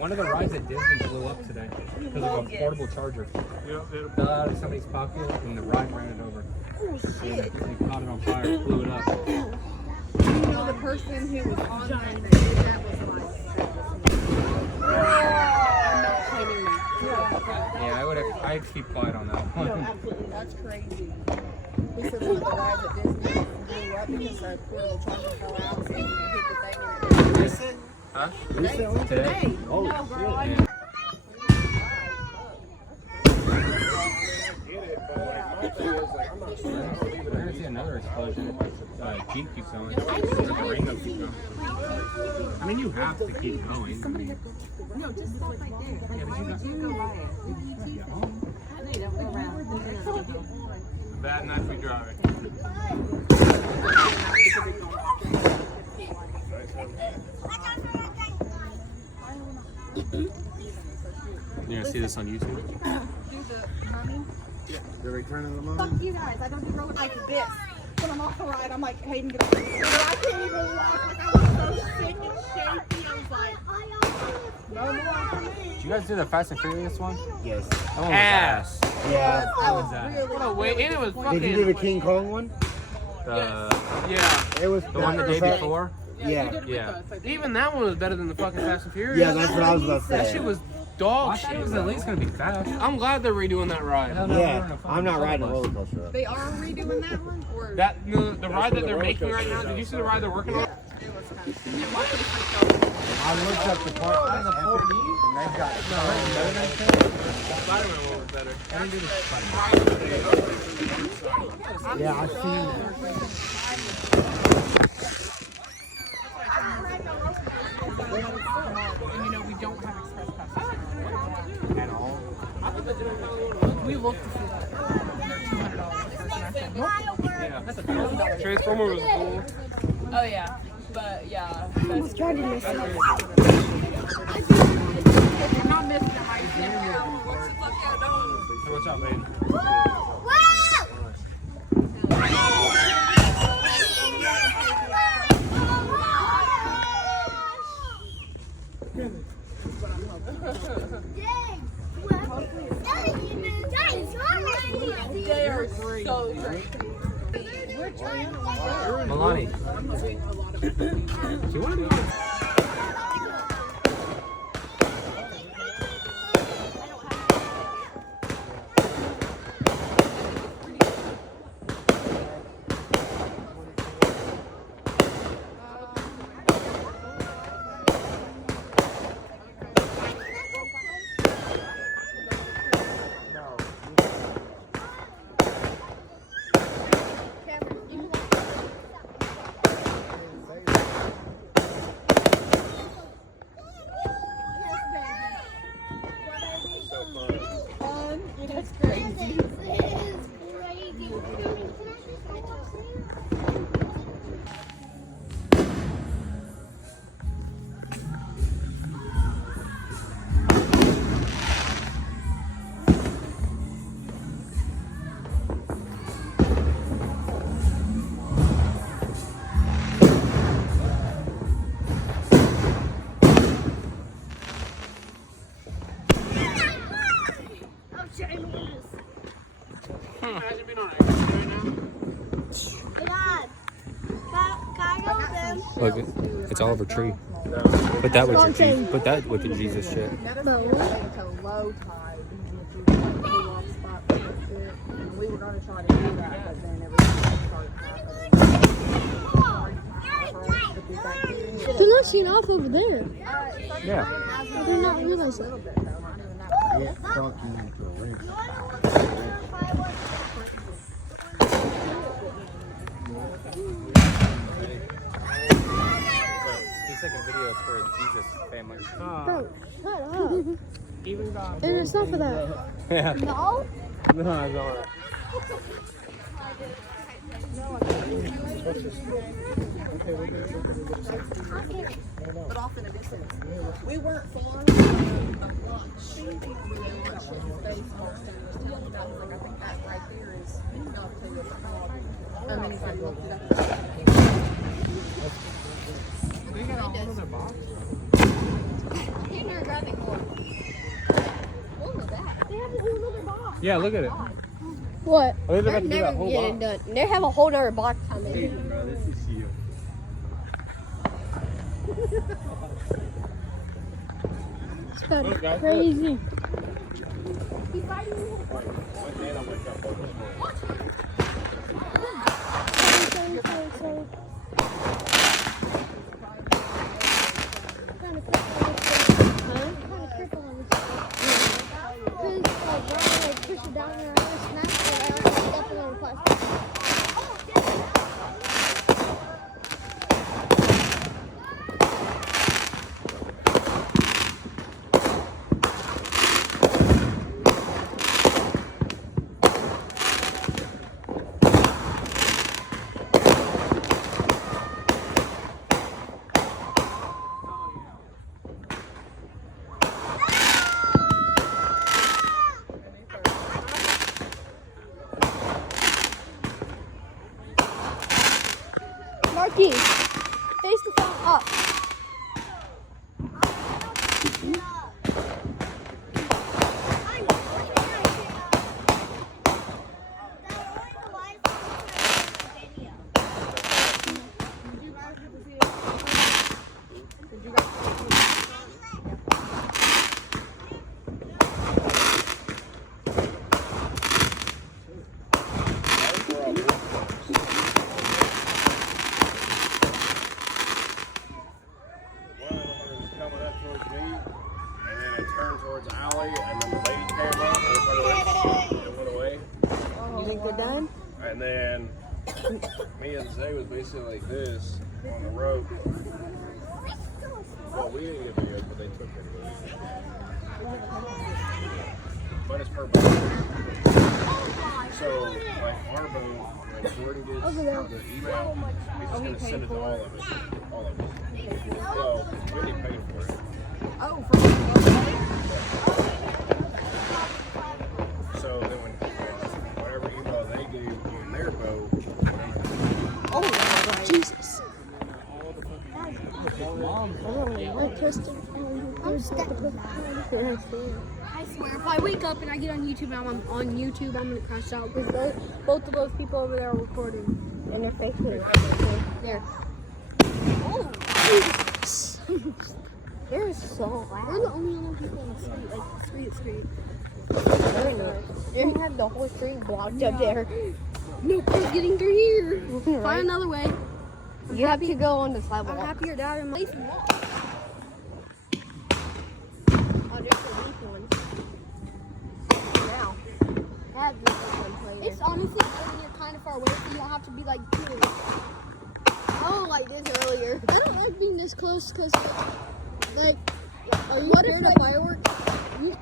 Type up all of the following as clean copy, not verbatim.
One of the rides at Disney blew up today because of a portable charger. Fell out of somebody's pocket and the ride ran it over. Oh shit! They caught it on fire, blew it up. You know the person who was on there that did that was like. I'm not kidding you. Yeah, I'd keep quiet on that one. No, absolutely. That's crazy. He said one of the rides at Disney blew up because a portable charger fell out and hit the thing and it did. Huh? Today. Oh, No, girl, I Yeah. We're gonna see another explosion if Jeep keeps going. Or the Ringo keeps going. I mean, you have to keep going. I mean, No, just stop right there. yeah, but you got bad night for driving. You're gonna see this on YouTube? The return of the mummy? Fuck you guys. I don't do road like this. When I'm off the ride, I'm like, Hayden, get off. I can't even walk. Like, I was so sick and shaky. I was like, no more for me. Did you guys do the Fast and Furious one? Yes. That one was Ass. Yeah. I was that? really What a way, and it was fucking. Did you do the King Kong one? Yeah. It was The one the day before? Yeah. Yeah. Even that one was better than the fucking Fast and Furious. Yeah, that's what I was about to That say. shit was I dog thought it shit. was at least gonna be fast. I'm glad they're redoing that ride. Hell no, we're in a Yeah, fucking I'm not riding a shuttle roller bus. coaster. They are redoing that one? Or That the ride that they're making right now. Did you see the ride they're working on? it was kind of sick. I looked up the part and they've got Spider-Man one was better. Yeah, I've seen And you know, we don't have express passes that at all. We looked to see that. They're $200 a person. I said, nope. That's $1,000. Transformer was cool. Oh yeah, but yeah. I was trying to miss it. You're not missing it, right? Hey, what's up, man? They are so great. Milani. Do you want to do it? Imagine being on accident right now. Look, it's Oliver Tree. Put that with your Jesus. Put that with the Jesus shit. Until low tide. We were going to try to do that, but then everything started happening. They're not seen off over there. Yeah. I did not realize that. Get fucking into a ring. He's taking videos for his Jesus family. Bro, shut up. And it's not for that. Yeah. No? No, I don't. But off in a distance. We weren't far. I think that right there is and then he's like, look it up. They got a whole other box. Kindergarten Yeah, look at it. What? I think they're They're about to do that never whole getting box. done. They have a whole nother box coming. Dude, bro, this is you. Look, guys, Crazy. Marky, face the phone up. One of them was coming up towards me, and then it turned towards the alley, and then the lady came up and went away. You think they're done? And then me and Zay was basically like this on the rope. Well, we didn't get videos, but they took it. But it's per boat. So, like our boat, when Jordan gets the email, he's just going to send it to all of us. All of us. So, we get paid for it. Oh, for So then when whatever email they gave on their boat, whatever. Oh, Jesus. I swear, if I wake up and I get on YouTube and I'm on YouTube, I'm gonna crash out because both of those people over there are recording. And they're fake news. There. Oh, Jesus. They're so loud. We're the only other people in the street, like street. Really not. They have the whole street blocked up there. No one's getting through here. Right. Find another way. You have to go on the I'm sidewalk. happy your dad and my Oh, there's the weak ones. Now. That's the weak ones right here. It's honestly good when you're kind of far away, so you don't have to be like, dude. Oh, like this earlier. I don't like being this close because, like, Are you what scared if, of like, fireworks?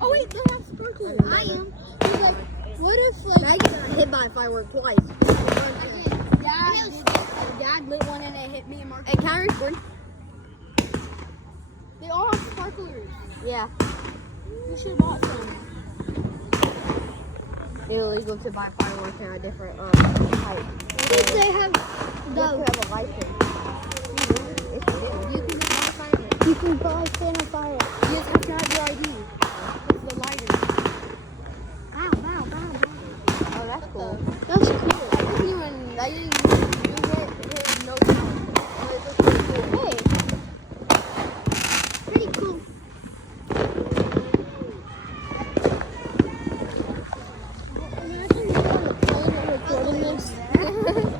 oh wait, they have sparklers. I am. He's like, what if, like, Maggie got hit by a firework twice. Dad lit one and it hit me and Mark. Hey, can I record? They all have sparklers. Yeah. You should have bought some. Illegal to buy fireworks in a different type. They have You have to have a license. You can buy fireworks. You can buy Santa fire. You just have to have your ID. It's the lighter. Oh, that's cool. That's cool. I didn't even hit no sound. Hey. Pretty cool.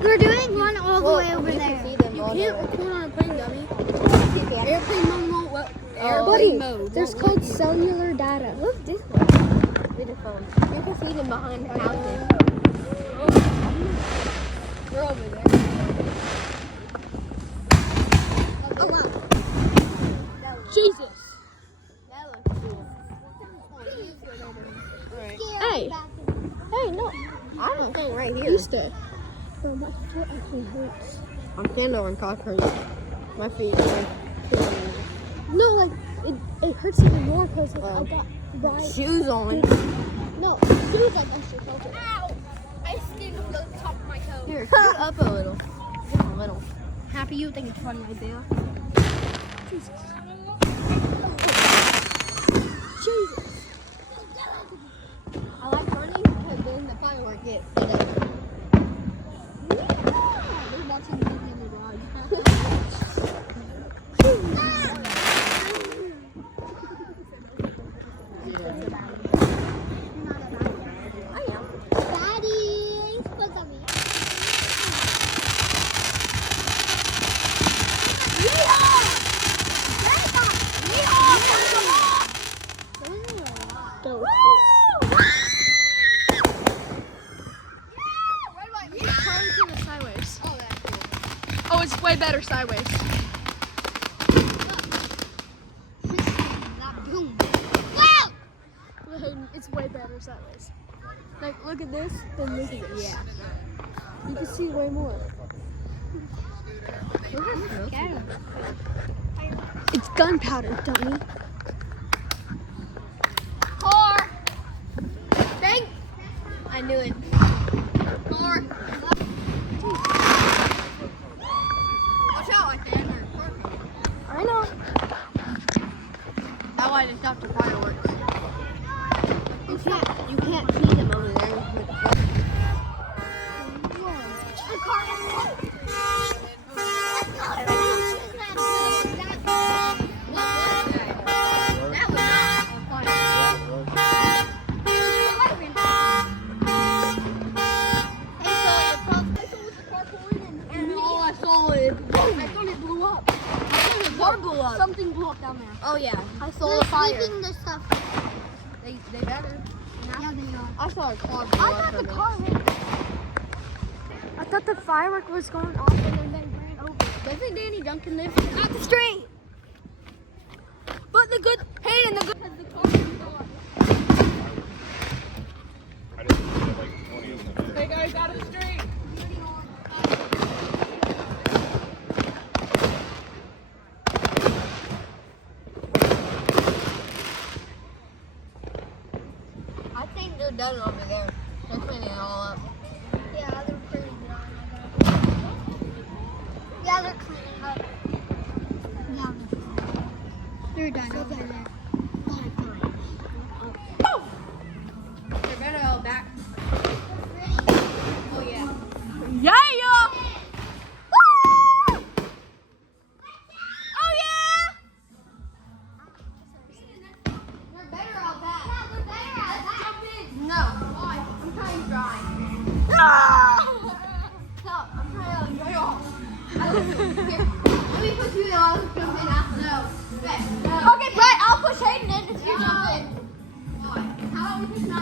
We're doing one all the way over you there. can see them You all can't the way. record on a plane, dummy. You can. Airplane mode won't work. Buddy, Airplane mode. there's won't called work. cellular data. Look this way. With the phone. You can see them behind the houses. They're over there. Oh, wow. Jesus. That looks cool. Hey. Hey, no. I'm staying right here. You stay. Bro, my foot actually hurts. I'm standing on concrete. My feet are killing me. No, like, it hurts even more because I got right. Shoes on. No, shoes like extra culture. Ow! I skinned the top of my toe. Here, scoot up a little. Just a little. Happy you think it's funny, Isaiah? Jesus. Jesus. I like running. better sideways. Boom. Wow! It's way better sideways. Like, look at this, then look at this. Yeah. You can see way more. It's gunpowder, dummy. Car! Bang! I knew it. Car! Watch out, I think. I know. That's why I just stopped the fireworks. You can't see them over there. Something blew up down there. Oh yeah, I saw the fire. The stuff. They better. Yeah, they are. I saw a car blow up. I thought the car hit. I thought the firework was going off and then they ran over. Doesn't Danny Duncan live at the street? But the good, Hayden, the good. The car didn't go up. I just did like 20 of them. Hey guys, out of the street. I think they're done over there. They're cleaning it all up. Yeah, they're cleaning it all up. Yeah, they're cleaning up. Yeah, they're done over there. They're better all back. Oh yeah. Yeah! Woo! Oh yeah! They're better out back. Yeah, they're better out back. Jump in. No. Why? I'm trying to drive. Stop. I'm trying to drive off. Here, let me put you in. I'll jump in after.